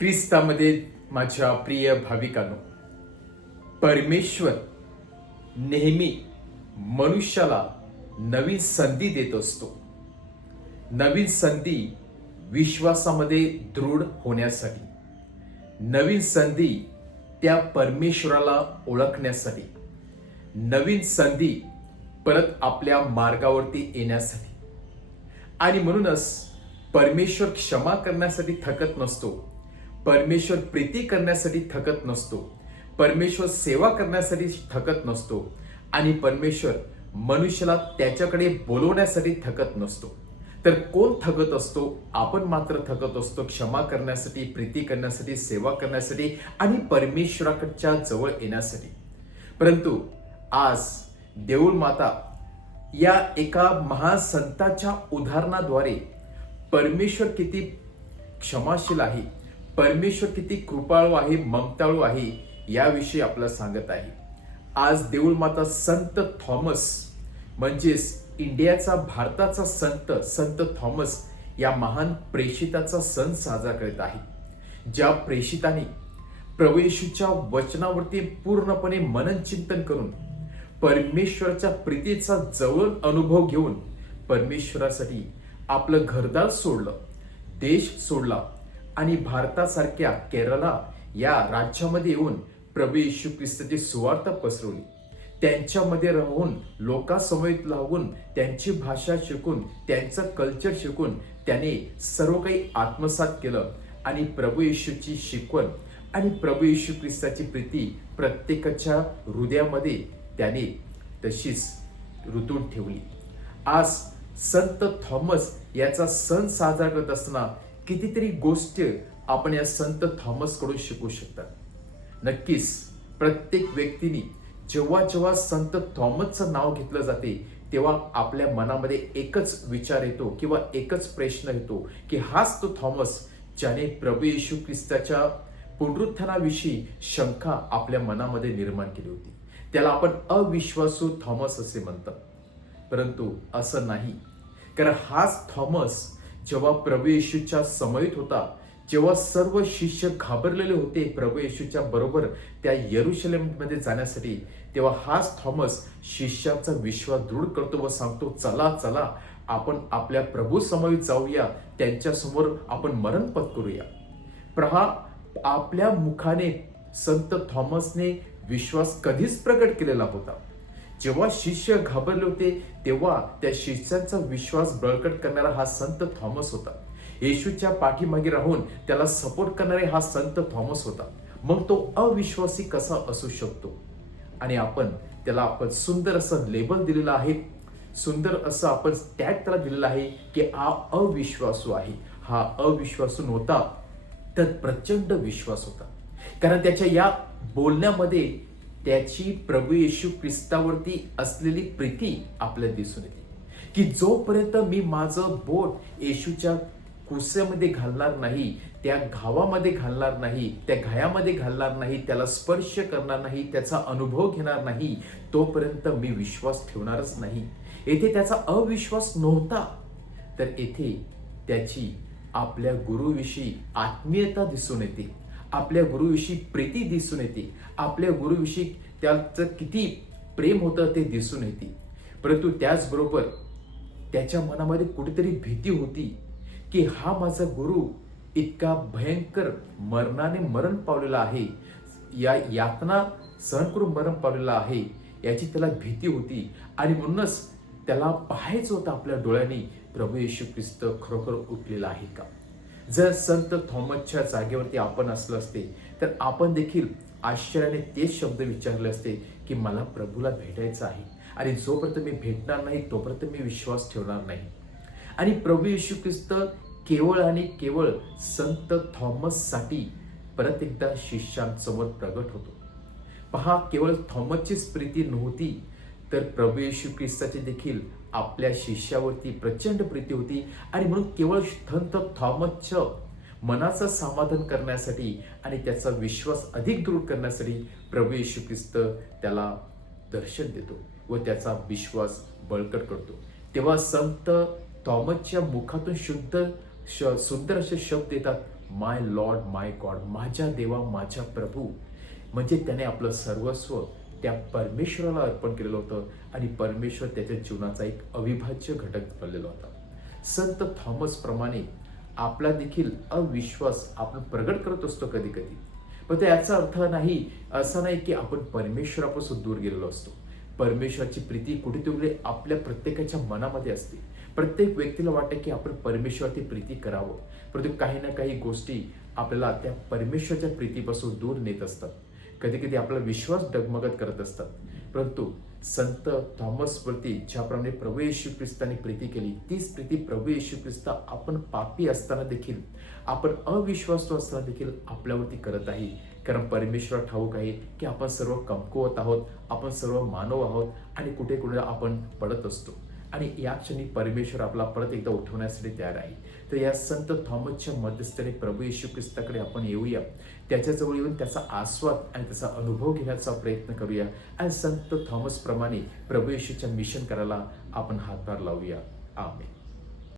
ख्रिस्तामध्ये माझ्या प्रिय भाविकांनो, परमेश्वर नेहमी मनुष्याला नवीन संधी देत असतो. नवीन संधी विश्वासामध्ये दृढ होण्यासाठी, नवीन संधी त्या परमेश्वराला ओळखण्यासाठी, नवीन संधी परत आपल्या मार्गावरती येण्यासाठी. आणि म्हणूनच परमेश्वर क्षमा करण्यासाठी थकत नसतो, परमेश्वर प्रीती करण्यासाठी थकत नसतो, परमेश्वर सेवा करण्यासाठी थकत नसतो आणि परमेश्वर मनुष्याला त्याच्याकडे बोलवण्यासाठी थकत नसतो. तर कोण थकत असतो? आपण मात्र थकत असतो क्षमा करण्यासाठी, प्रीती करण्यासाठी, सेवा करण्यासाठी आणि परमेश्वराकडच्या जवळ येण्यासाठी. परंतु आज देऊळ माता या एका महान संताच्या उदाहरणाद्वारे परमेश्वर किती क्षमाशील आहे, परमेश्वर किती कृपाळू आहे, ममताळू आहे, याविषयी आपल्याला सांगत आहे. आज देऊळ माता संत थॉमस म्हणजेच इंडियाचा, भारताचा संत थॉमस या महान प्रेषिताचा सण साजरा करत आहे. ज्या प्रेषिताने प्रभू येशूच्या वचनावरती पूर्णपणे मनन चिंतन करून परमेश्वराच्या प्रीतीचा जवळ अनुभव घेऊन परमेश्वरासाठी आपलं घरदार सोडलं, देश सोडला आणि भारतासारख्या केरला या राज्यामध्ये येऊन प्रभू येशू ख्रिस्ताची सुवार्ता पसरवली. त्यांच्यामध्ये राहून, लोकांसमवेत राहून, त्यांची भाषा शिकून, त्यांचं कल्चर शिकून त्याने सर्व काही आत्मसात केलं आणि प्रभू येशूची शिकवण आणि प्रभू येशू ख्रिस्ताची प्रीती प्रत्येकाच्या हृदयामध्ये त्याने तशीच रुतून ठेवली. आज संत थॉमस याचा सण साजरा करत असताना कितीतरी गोष्टी आपण या संत थॉमस कडून शिकू शकतात. नक्कीच प्रत्येक व्यक्तीने जेव्हा संत थॉमसचं नाव घेतलं जाते तेव्हा आपल्या मनामध्ये एकच विचार येतो किंवा एकच प्रश्न येतो की हाच तो थॉमस ज्याने प्रभू येशू ख्रिस्ताच्या पुनरुत्थानाविषयी शंका आपल्या मनामध्ये निर्माण केली होती. त्याला आपण अविश्वासू थॉमस असे म्हणतात. परंतु असं नाही, कारण हाच थॉमस जेव्हा प्रभू येशूच्या समवेत होता, जेव्हा सर्व शिष्य घाबरलेले होते प्रभू येशूच्या बरोबर त्या यरुशलेममध्ये जाण्यासाठी, तेव्हा हाच थॉमस शिष्याचा विश्वास दृढ करतो व सांगतो, चला चला आपण आपल्या प्रभू समवेत जाऊया, त्यांच्या समोर आपण मरण पत्करूया. आपल्या मुखाने संत थॉमसने विश्वास कधीच प्रकट केलेला होता. जेव्हा शिष्य घाबरले होते तेव्हा त्या शिष्यांचा विश्वास बळकट करणारा हा संत थॉमस होता. येशूच्या पाठीमागे राहून त्याला सपोर्ट करणारे हा संत थॉमस होता. मग तो अविश्वासी कसा असू शकतो? आणि आपण सुंदर असं लेबल दिलेलं आहे, सुंदर असं आपण टॅग त्याला दिलेला आहे की हा अविश्वासू आहे. हा अविश्वासू नव्हता, तर प्रचंड विश्वास होता. कारण त्याच्या या बोलण्यामध्ये त्याची प्रभू येशू ख्रिस्तावरती असलेली प्रीती आपल्याला दिसून येते की जोपर्यंत मी माझं बोट येशूच्या कुस्यामध्ये घालणार नाही, त्या घावामध्ये घालणार नाही, त्या घायामध्ये घालणार नाही, त्याला स्पर्श करणार नाही, त्याचा अनुभव घेणार नाही, तोपर्यंत मी विश्वास ठेवणारच नाही. येथे त्याचा अविश्वास नव्हता, तर येथे त्याची आपल्या गुरुविषयी आत्मीयता दिसून येते, आपल्या गुरुविषयी प्रीती दिसून येते, आपल्या गुरुविषयी त्याचं किती प्रेम होतं ते दिसून येते. परंतु त्याचबरोबर त्याच्या मनामध्ये कुठेतरी भीती होती की हा माझा गुरु इतका भयंकर मरणाने मरण पावलेला आहे, या यातना सहन करून मरण पावलेला आहे, याची त्याला भीती होती. आणि म्हणूनच त्याला पाहायचं होतं आपल्या डोळ्यांनी प्रभू येशू ख्रिस्त खरोखर उठलेला आहे का. जर संत थॉमसच्या जागेवरती आपण असलं असते तर आपण देखील आश्चर्याने तेच शब्द विचारले असते की मला प्रभूला भेटायचं आहे आणि जोपर्यंत मी भेटणार नाही तोपर्यंत मी विश्वास ठेवणार नाही. आणि प्रभू येशू ख्रिस्त केवळ आणि केवळ संत थॉमससाठी परत एकदा शिष्यांसमोर प्रगट होतो. पहा, केवळ थॉमसचीच प्रीती नव्हती, तर प्रभू येशू ख्रिस्ताची देखील आपल्या शिष्यावरती प्रचंड प्रीती होती. आणि म्हणून केवळ संत थॉमसच्या मनाचं समाधान करण्यासाठी आणि त्याचा विश्वास अधिक दृढ करण्यासाठी प्रभू येशू ख्रिस्त त्याला दर्शन देतो व त्याचा विश्वास बळकट करतो. तेव्हा संत थॉमसच्या मुखातून सुंदर असे शब्द येतात, माय लॉर्ड माय गॉड, माझ्या देवा माझ्या प्रभू. म्हणजे त्याने आपलं सर्वस्व त्या परमेश्वराला अर्पण केलेलं होतं आणि परमेश्वर त्याच्या जीवनाचा एक अविभाज्य घटक बनलेला होता. संत थॉमस प्रमाणे आपला देखील अविश्वास आपण प्रगट करत असतो कधी कधी, पण याचा अर्थ नाही असा नाही की आपण परमेश्वरापासून दूर गेलेलो असतो. परमेश्वराची प्रीती कुठेतरी आपल्या प्रत्येकाच्या मनामध्ये असते. प्रत्येक व्यक्तीला वाटतं की आपण परमेश्वराची प्रीती करावं, परंतु काही ना काही गोष्टी आपल्याला त्या परमेश्वराच्या प्रीतीपासून दूर नेत असतात. कधी कधी आपला विश्वास डगमगत करत असतात. परंतु संत थॉमसवरती ज्याप्रमाणे प्रभू येशू ख्रिस्ताने प्रीती केली, तीच प्रीती प्रभू येशू ख्रिस्त आपण पापी असताना देखील, आपण अविश्वासू असताना देखील आपल्यावरती करत आहे. कारण परमेश्वर ठाऊक आहे की आपण सर्व कमकुवत आहोत, आपण सर्व मानव आहोत आणि कुठे कुठे आपण पडत असतो आणि या क्षणी परमेश्वर आपला परत एकदा उठवण्यासाठी तयार आहे. तर या संत थॉमसच्या मध्यस्थाने प्रभू येशू ख्रिस्ताकडे आपण येऊया, त्याच्याजवळ येऊन त्याचा आस्वाद आणि त्याचा अनुभव घेण्याचा प्रयत्न करूया आणि संत थॉमस प्रमाणे प्रभू येशूच्या मिशन करायला आपण हातभार लावूया. आमेन.